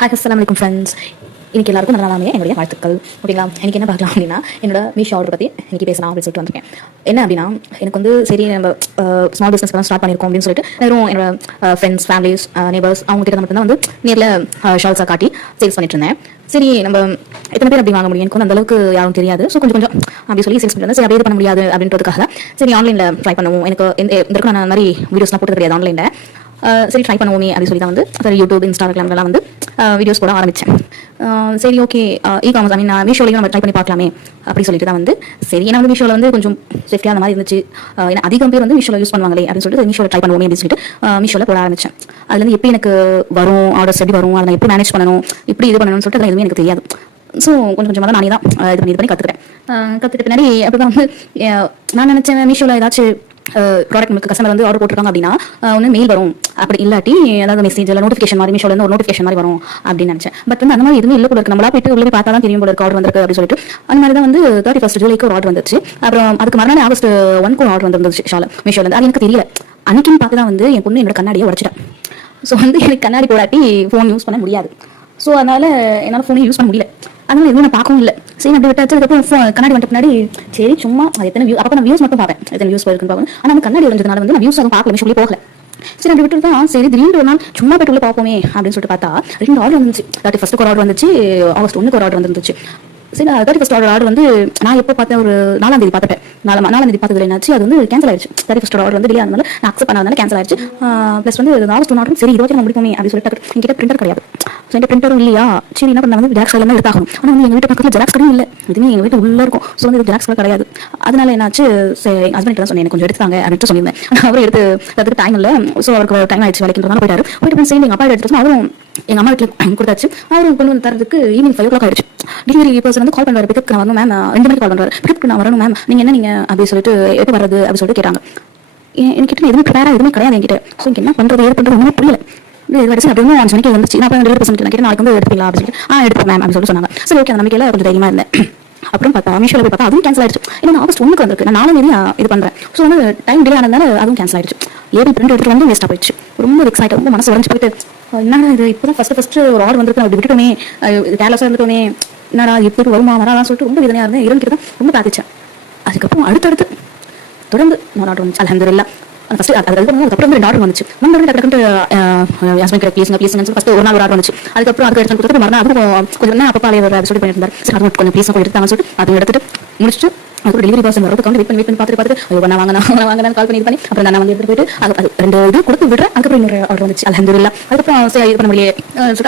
Hi அஸ்ஸலாமு அலைக்கும் friends. இன்றைக்கி எல்லாருக்கும் நல்ல நாளாமே என்னுடைய வாழ்த்துக்கள். ஓகேங்களா? எனக்கு என்ன பார்க்கலாம் அப்படின்னா, என்னோட மீஷோ ஆர்டர் பற்றி இன்றைக்கி பேசலாம் அப்படின்னு சொல்லிட்டு வந்திருக்கேன். என்ன அப்படின்னா, எனக்கு வந்து சரி நம்ம ஸ்மால் பிஸ்னஸ் தான் ஸ்டார்ட் பண்ணியிருக்கோம் அப்படின்னு சொல்லிட்டு வெறும் என்னோட ஃப்ரெண்ட்ஸ், ஃபேமிலிஸ், நெய்பர்ஸ் அவங்க கிட்ட மட்டும் தான் வந்து நேரில் ஷால்ஸாக காட்டி சேல்ஸ் பண்ணிட்டு இருந்தேன். சரி நம்ம எத்தனை பேர் அப்படி வாங்க முடியும், எனக்கு வந்து அந்தளவுக்கு யாரும் தெரியாது. ஸோ கொஞ்சம் அப்படி சொல்லி சேல்ஸ் பண்ணிட்டு சரி அப்படியே பண்ண முடியாது அப்படின்றதுக்காக சரி ஆன்லைனில் ட்ரை பண்ணுவோம். எனக்கு இந்த நான் அந்த மாதிரி வீடியோஸ்லாம் போட்டது கிடையாது ஆன்லைனில். சரி ட்ரை பண்ணுவோமே அப்படின்னு சொல்லி தான் வந்து சரி யூடியூப், இன்ஸ்டாகிராம்லாம் வந்து வீடியோஸ் போட ஆரம்பித்தேன். சரி ஓகே காமர்ஸ் மீஷோலையும் நம்ம ட்ரை பண்ணி பார்க்கலாமே அப்படி சொல்லிட்டு தான் வந்து சரி. ஏன்னா வந்து மீஷோவில் வந்து கொஞ்சம் சேஃப்டியாக அந்த மாதிரி இருந்துச்சு. ஏன்னா அதிகம் பேர் வந்து மீஷோவில் யூஸ் பண்ணுவாங்களே அப்படின்னு சொல்லிட்டு மீஷோவில் ட்ரை பண்ணுவோமே அப்படின்னு சொல்லிட்டு மீஷோவில் போட ஆரம்பித்தேன். அதுலேருந்து எப்படி எனக்கு வரும், ஆர்டர்ஸ் எப்படி வரும், அதை நான் எப்படி மேனேஜ் பண்ணணும், இப்படி இது பண்ணணும்னு சொல்லிட்டு அதெல்லாம் எதுவுமே எனக்கு தெரியாது. ஸோ கொஞ்சம் கொஞ்சமாக தான் நானே தான் இது பண்ணி கற்றுக்கிட்டு பின்னாடி அப்படி தான் வந்து நான் நினச்சேன் மீஷோவில் ஏதாச்சும் ப்ராடக்ட் நமக்கு கஸ்டமர் வந்து ஆர்டர் போட்டிருக்காங்க அப்படின்னா ஒன்று மெயில் வரும், அப்படி இல்லாட்டி ஏதாவது மெசேஜ் இல்லை நோட்டிஃபிகேஷன் மாதிரி மீஷோல இருந்து ஒரு நோட்டிஃபிகேஷன் மாதிரி வரும் அப்படின்னு நினச்சேன். பட் வந்து அந்த மாதிரி எதுவுமே இல்லை போல இருக்கு. நம்மளா போயிட்டு உள்ளே பார்த்தா தான் தெரியும் போல இருக்கு ஆர்டர் வந்திருக்கு அப்படின்னு சொல்லிட்டு. அந்த மாதிரி தான் வந்து 31 ஜூலைக்கு ஒரு ஆர்டர் வந்துச்சு. அப்புறம் அதுக்கு மறுநாள் ஆகஸ்ட் 1 ஒரு ஆர்டர் வந்துருந்துச்சு மீஷோல இருந்து. அது எனக்கு தெரியல. அன்னைக்குன்னு பார்த்து தான் வந்து என் பொண்ணு என்னோட கண்ணாடியை உடைச்சிட்டேன். ஸோ வந்து எனக்கு கண்ணாடி போடாட்டி ஃபோன் யூஸ் பண்ண முடியாது. ஸோ அதனால என்னால் ஃபோனை யூஸ் பண்ண முடியல. அதனால எதுவும் நான் பார்க்கவும் இல்லை. சரி அப்படி விட்டாச்சு. அதுக்கப்புறம் கண்ணாடி வந்துட்டு பின்னாடி சரி சும்மா அது எத்தனை வியூ, அப்போ நான் வியூஸ் மட்டும் பார்ப்பேன், எத்தனை வியூஸ் இருக்குன்னு பார்க்கணும். ஆனால் அந்த கண்ணாடி வந்ததுனால வந்து நான் வியூஸ் அதுவும் பார்க்கல, மீஷோலயே போகல. சரி அப்படி விட்டு தான் சரி திடீர்னு ஒரு நாள் சும்மா போய்ட்டு உள்ள பார்ப்போமே அப்படின்னு சொல்லிட்டு பார்த்தா 2 ஆர்டர் வந்துச்சு. 31 ஒரு ஆர்டர் வந்துச்சு, ஆகஸ்ட் 1 ஒரு ஆர்டர் வந்துருந்துச்சு. சரி 31 ஆர்டர் வந்து நான் எப்போ பார்த்தேன், ஒரு 4ஆம் தேதி பார்த்துட்டேன். 4ஆம் தேதி பார்த்ததுல என்னாச்சு, அது வந்து கேன்சல் ஆயிடுச்சு. 31 ஆர்டர் வந்து டிலே ஆனதுனால நான் அக்செப்ட் பண்ணாதனால கேன்சல் ஆயிடுச்சு. ப்ளஸ் வந்து ஆகஸ்ட் 1 ஆர்டர் சரி 20 முடிப்போமே அப்படின்னு சொல்லிட்டு என்கிட்ட பிரிண்டர் கிடையாது. ஸோ என்கிட்ட பிரிண்டரும் இல்லையா, சரி என்ன பண்ண வந்து ஜெராக்ஸ் எல்லாம் எடுத்தாகும். ஆனால் வந்து எங்கள் வீட்டு பக்கத்தில் ஜெராக்ஸ் கடையும் இல்லை, இதுவுமே எங்கள் வீட்டு உள்ள இருக்கும். ஸோ வந்து ஜெராக்ஸ் கடை கிடையாது. அதனால என்னாச்சு, எங்கள் ஹஸ்பண்ட் தான் சொன்னேன் எனக்கு கொஞ்சம் எடுத்தாங்க அப்படின்ட்டு சொல்லியிருந்தேன். அவரும் அதுக்கு டைம் இல்லை. ஸோ அவருக்கு டைம் ஆயிடுச்சு வேலைக்குன்றதால போயிட்டு சரி எங்கள் அப்பா எடுத்துட்டு அவரும் எங்கள் அம்மா வீட்டில் கொடுத்தாச்சு. அவரும் கொண்டு வந்து தரதுக்கு ஈவினிங் 5 o'clock ஆயிடுச்சு. டெலிவரி பர்சன் வந்து கால் பண்ணுறாரு, பிக்கப் நான் வரணும் மேம், 2 மணிக்கு கால் பண்ணுறாரு, பிக்கப் நான் வரணும் மேம், நீங்கள் அப்படின்னு சொல்லிட்டு எப்போ வர்றது அப்படின்னு சொல்லிட்டு கேட்டாங்க. என்கிட்ட எதுவுமே ப்ரிப்பேராக எதுவுமே கிடையாது என்கிட்ட. ஸோ எனக்கு என்ன பண்ணுறது ஏது பண்ணுறது ஒன்றுமே புரியல. அப்படின்னு 5 மணிக்கு வந்துச்சு. நான் டெலிவரி பர்சன் கேட்டேன், நாளைக்கு வந்து எடுப்பீங்களா அப்படின்னு சொல்லிட்டு எடுப்போம் மேம் அப்படின்னு சொல்லிட்டு சொன்னாங்க. சரி ஓகே அந்த நம்பிக்கையில் கொஞ்சம் தைரியமாக இருந்தேன். அப்புறம் பார்த்தா மீஷோவில் போய் பார்த்தா அதுவும் கேன்சல் ஆயிடுச்சு. ஏன்னா ஆகஸ்ட் 1 வந்திருக்கு, நான் 4ஆம் தேதி இது பண்ணுறேன். ஸோ வந்து டைம் டிலே ஆனதுனால அதுவும் கேன்சல் ஆயிடுச்சு. ஏறி பிரிண்ட் எடுத்துட்டு வந்து வேஸ்ட்டாக போயிடுச்சு. ரொம்ப வெக்ஸ் ஆகிட்டு, ரொம்ப மனசு உடஞ்சு போயிட்டு என்னடா இது இப்போ தான் ஃபஸ்ட்டு ஒரு ஆர்டர் வந்துருக்கு, அப்படி விட்டுட்டோமே, கேர்லெஸ்ஸாக இருந்துட்டோமே, என்னடா எப்படி வருமா வராதான் சொல்லிட்டு ரொம்ப வேதனையாக இருந்தேன். இருந்துட்டு தான் ரொம்ப பார்த்துச்சேன். அதுக்கப்புறம் அடுத்தடுத்து தொடர்ந்து நான் ஆர்டர் வந்துச்சு அல்ஹம்துலில்லாஹ். ஃபஸ்ட்டு அதுக்கப்புறம் 2 ஆர்டர் வந்துச்சு. நம்ம ஹஸ்பண்ட் ப்ளீஸுங்க ஃபஸ்ட்டு ஒரு நாள் ஒரு ஆர்டர் வந்துச்சு. அதுக்கப்புறம் அதுக்கு எடுத்து கொடுத்துட்டு மறுநாள் அதுவும் கொஞ்சம் அப்பா அதை சொல்லி பண்ணிட்டு இருந்தார். சரி அது கொஞ்சம் ப்ளீஸ் எடுத்தாங்கன்னு சொல்லிட்டு அதை எடுத்துட்டு முடிச்சுட்டு அதுக்கு டெலிவரி பர்சன் வரது வெயிட் பண்ணி பார்த்துட்டு ஐயோ நான் வாங்கினா கால் பண்ணி அப்புறம் நான் வந்து எடுத்துட்டு போயிட்டு அது 2 இது கொடுத்து விடுறேன். அதுக்கப்புறம் இன்னொரு ஆர்டர் வந்துச்சு அல்ஹம்துலில்லாஹ். அதுக்கப்புறம் சரி இது பண்ண முடியாது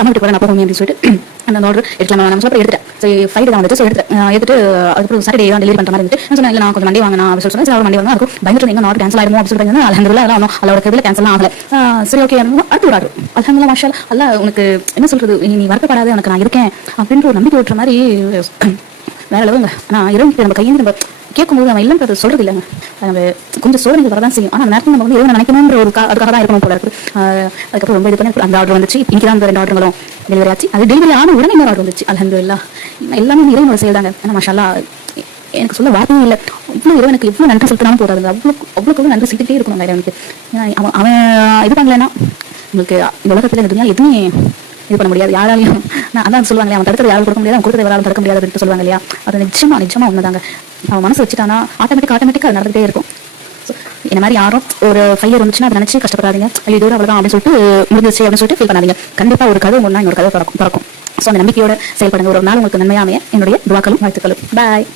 அம்மா வீட்டுக்கு போகிறேன் அப்போ அப்படின்னு சொல்லிட்டு அந்த ஆர்டர் எடுக்கலாம் நம்ம சொல்லி எடுத்துட்டேன். சரி ஃப்ரைடே தான் வந்துச்சு. ஸோ எடுத்துட்டு அதுக்கப்புறம் சாட்டர்டே தான் டெலிவரி பண்ணுற மாதிரி இருந்துச்சு. நான் சொன்னேன் இல்லை நான் கொஞ்சம் மண்டே வாங்கினா அப்படின்னு சொல்லிட்டு அவர் மண்டே வாங்க இருக்கும் பயந்துட்டு எங்கள் ஆர்டர் கேன்சல் ஆகிடும் அப்படின்னு சொல்லிட்டு அல்ஹம்துலில்லாஹ் அதெல்லாம் அதோட கையில் கேன்சல் ஆகலை. சரி ஓகே அடுத்த ஒரு ஆர்டர் அல்ஹம்துலில்லாஹ் மாஷா அல்லாஹ். உனக்கு என்ன சொல்கிறது, நீ வருத்தப்படாத, உனக்கு நான் இருக்கேன் அப்படின்ற ஒரு நம்பிக்கை விட்டுற மாதிரி வேற அளவுங்க. ஆனால் இறங்கி நம்ம கையேந்து நம்ம கேட்கும்போது அவன் இல்லைன்றது சொல்றது இல்லைங்க. நம்ம கொஞ்சம் சோதனைகள் வரதான் செய்யும். ஆனால் அந்த நேரத்தில் நம்ம வந்து எதுவும் நினைக்கணுன்ற ஒரு அதுக்காக தான் இருக்கணும் போல இருக்குது. அதுக்கப்புறம் ரொம்ப இது பண்ணி அந்த ஆர்டர் வந்துச்சு. இன்னைக்கு தான் அந்த 2 ஆர்டர்களும் டெலிவரி ஆச்சு. அது டெலிவரி ஆன உடனே இன்னொரு ஆர்டர் வந்துச்சு அல்ஹம்துலில்லாஹ். எல்லாமே இறைவனோட செயல் தாங்க. ஆனால் மாஷா அல்லாஹ் எனக்கு சொல்ல வார்த்தையும் இல்லை. இவ்வளோ இறைவனுக்கு இவ்வளோ நன்றி செலுத்தினாலும் போதாதுங்க. அவ்வளோ நன்றி செலுத்திட்டே இருக்கணும் இறைவனுக்கு. ஏன்னா அவன் இது பண்ணலைன்னா உங்களுக்கு இந்த உலகத்தில் இந்த துணியா எதுவுமே இது பண்ண முடியாது யாராலையும். நான் அதான் சொல்லுவாங்க, அவன் தடுக்கிறது யாரும் கொடுக்க முடியாது, அவன் கொடுக்குறது யாரும் தடுக்க முடியாது அப்படின்னு சொல்லுவாங்க இல்லையா. அது நிச்சயமா உண்மைதாங்க. அவன் மனசு வச்சுட்டானா ஆட்டோமேட்டிக்காக அது நடந்துகிட்டே இருக்கும். ஸோ இந்த மாதிரி யாரும் ஒரு ஃபையர் வந்துச்சுன்னா அதை நினச்சி கஷ்டப்படாதீங்க. இதோட அவ்வளோதான் அப்படின்னு சொல்லிட்டு முடிஞ்சிச்சு அப்படின்னு சொல்லிட்டு ஃபீல் பண்ணாதீங்க. கண்டிப்பாக ஒரு கதை ஒன்றா இன்னொரு கதை பிறக்கும். ஸோ அந்த நம்பிக்கையோட செயல்படுங்க. ஒரு நாள் உங்களுக்கு நன்மையாமைய என்னுடைய துவாக்களும் வாழ்த்துக்களும். பாய்.